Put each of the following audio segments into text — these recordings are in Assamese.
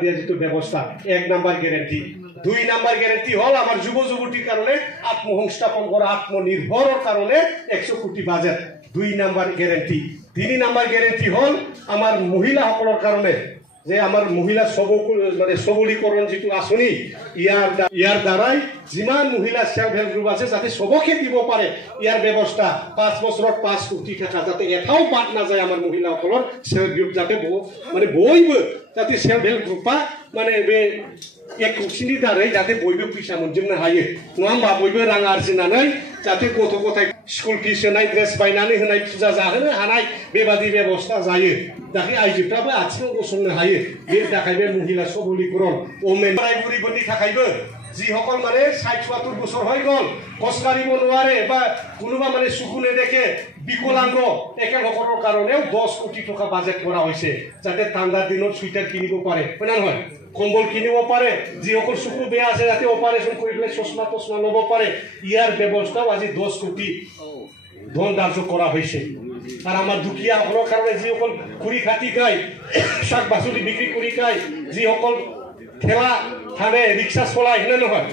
দিয়া যেটো ব্যবস্থা 1 নাম্বার গ্যারান্টি 2 নাম্বার গ্যারান্টি হল আমার যুব যুবতীর কারণে আত্মসংস্থাপন করা আত্মনির্ভরের কারণে 100 কোটি budget 2 number guarantee 3 number guarantee হল আমার মহিলা সকলের কারণে যে আমার মহিলা সবলীকরণ যেটো আসনি ইয়ার দ্বারাই যিমান মহিলা সেলফ হেল্প গ্রুপ আছে যাতে সবকে দিব পারে ইয়ার ব্যবস্থা 5 বছৰত 5 কোটি টাকা যাতে এটাও বাদ না যায় আমার মহিলা সকলের সেলফ গ্রুপ যাতে মানে বইবো যাতে সেলফ হেল্প গ্রুপা মানে বে এক কোটিনি দ্বারাই যাতে বইবো পয়সা মনজমनो हायो नङा होमबा बयबो रां आरजिनानै जाते गथ' गथाय स्कुल फिस होनाय ड्रेस बायनानै होनाय फुजा जाहोनो हानाय बेबादि बेबस्था जायो जाहाथे आइजोफ्राबो आथिङाव गसंनो हायो बे थाखाय बे महिला सबलीकरण वमेन बोराय बुरिफोरनि थाखायबो जी সকল মানে 60-70 বছর হয়ে গল কসকারিব নোৱাৰে বা কোনোবা মানে সুখু নেদেখে বিকলাঙ্গ একে সকলৰ কাৰণেও 10 কোটি টাকা বাজেট কৰা হৈছে যাতে ঠাণ্ডাৰ দিনত সুইটাৰ কিনিব পাৰে হয় না নহয় কম্বল কিনিব পাৰে যি সকল সুখু বেয়া আছে যাতে অপাৰেশন কৰিলে চশমা তশমা ল'ব পাৰে ইয়াৰ ব্যৱস্থাও আজি 10 কোটি ধন ধাৰ্য কৰা হৈছে আৰ আমাৰ দুখিয়া সকলৰ কাৰণে যি সকল খুৰি খাতি খায় শাক পাচলি বিক্ৰি কৰি খায় যি সকল ঠেলা থানে ৰিক্সা চলাই হলে নহয়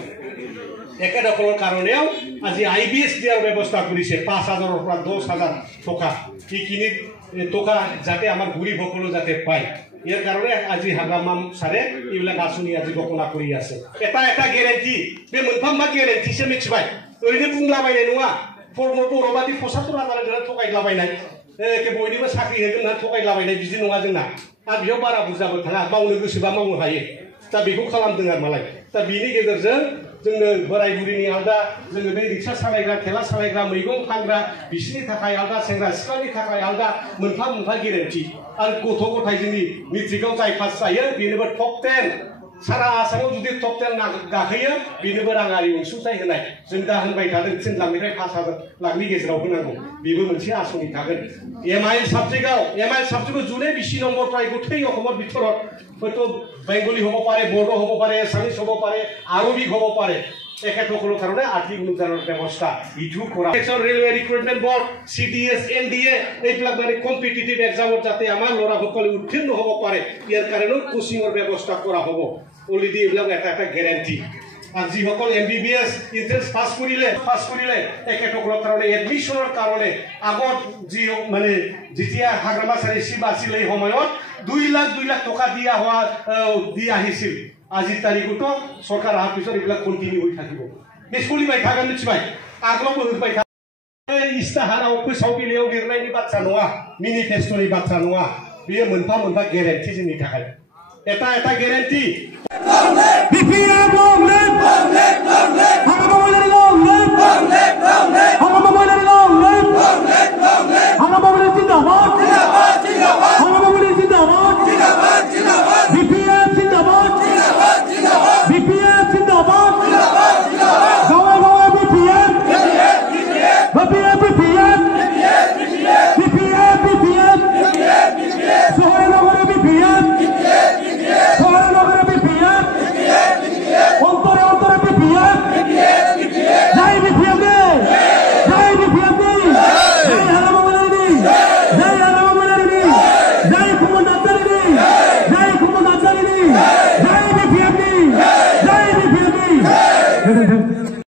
একেসকলৰ কাৰণেও আজি আইবিএস দিয়াৰ ব্যৱস্থা কৰিছে 5000 পৰা 10000 টকা এইখিনি টকা যাতে আমাৰ গৰিব সকলো যাতে পায় ইয়াৰ কাৰণে আজি হাগামাম সাৰে এইবিলাক আঁচনি আজি ঘোষণা কৰি আছে এটা গ্যারান্টি बे मोनफा গ্যারান্টিসে মিছবাই ओरैनो बुंलाबायनाय नङा बर'बादि 75000 थगायलाबायनाय एके बयनिबो साख्रि होगोन होनना थगायलाबायनाय बिदि नङा जोंना आरो बेयाव बारा बुरजाबो थाङा मावनो गोसोबा मावनो हायो दा बेखौ खालामदों आरो मालाय दा बिनि गेजेरजों जोंनो बोराय बुरिनि आलदा जोंनो बे रिक्सा सालायग्रा थेला सालायग्रा मैगं फानग्रा बिसिनि थाखाय आलदा सेंग्रा सिख्लानि थाखाय आलदा मोनफा ग्यारान्टी आरो गथ' गथाय जोंनि मेट्रिकआव जाय पास जायो बेनोबो टप 10 सारा आसामाव जुदि टप 10 गाखोयो बेनोबो राङारि अनसुंथाइ होनाय जों दा होनबाय थादों 3 लाखनिफ्राय 5000 लाखनि गेजेराव होनांगौ बेबो मोनसे आसनि थागोन एमआइएल साबजेक्टआव जुने बिसि नम्बर प्राय गथै अखमर बिथरत হয়তো বেঙ্গলি হব পারে বড়ো হব পারে আসামিস হব পারে আরবিক হব পারে একেসকলৰ কাৰণে আৰ্থিক অনুদানৰ ব্যৱস্থা ইটো কৰা railway recruitment board CDS NDA এইবিলাক মানে কম্পিটিটিভ এক্সামত যাতে আমাৰ ল'ৰাসকলে উত্তীৰ্ণ হ'ব পাৰে ইয়াৰ কাৰণে কোচিঙৰ ব্যৱস্থা কৰা হ'ব অলৰেডি এইবিলাক এটা গ্যাৰান্টি আৰ যি সকল এমবিবিএস এন্ট্ৰেন্স পাস কৰিলে একেসকলৰ কাৰণে এডমিশনৰ কাৰণে আগত যি মানে যেতিয়া হাগ্ৰামাচাৰী শিব আছিল এই সময়ত 2 লাখ টকা দি আহিছিল আজি তাৰিখতো সৰকাৰ আহাৰ পিছত এইবিলাক কন্টিনিউ হৈ থাকিব স্কুলিবাই থাকেন মিथिबाय আগলবो होबाय थागोन इस्ताहाराव फोसाव बिलायाव लिरनायनि बाथ्रा नङा मेनिफेस्ट'नि बाथ्रा नङा बेयो मोनफा ग्यारान्टी जोंनि थाखाय এটা গ্যারান্টি